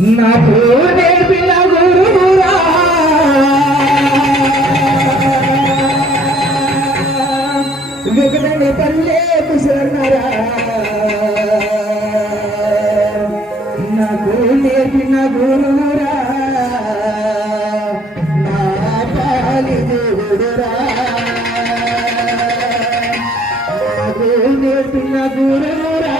నాకు నేర్పిన గురువురా. వికటని పల్లె కుశలరా నాకు నేర్పిన గురువురా. నా పాలి దేవుడురా. నాకు నేర్పిన గురువురా.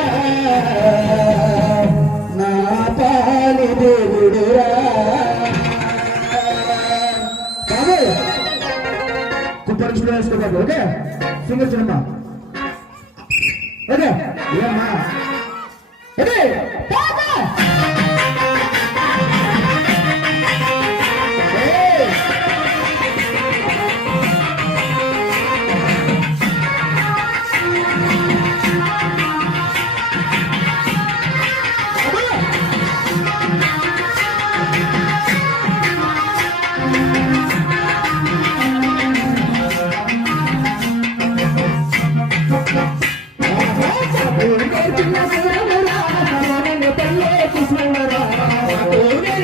ಕುಪ್ಪರಿಸಿದ್ರೆ ಅಷ್ಟೇ ಓಕೆ ಸಿಂಗಲ್ ಸಿನಿಮಾ ಓಕೆ ಏನಮ್ಮ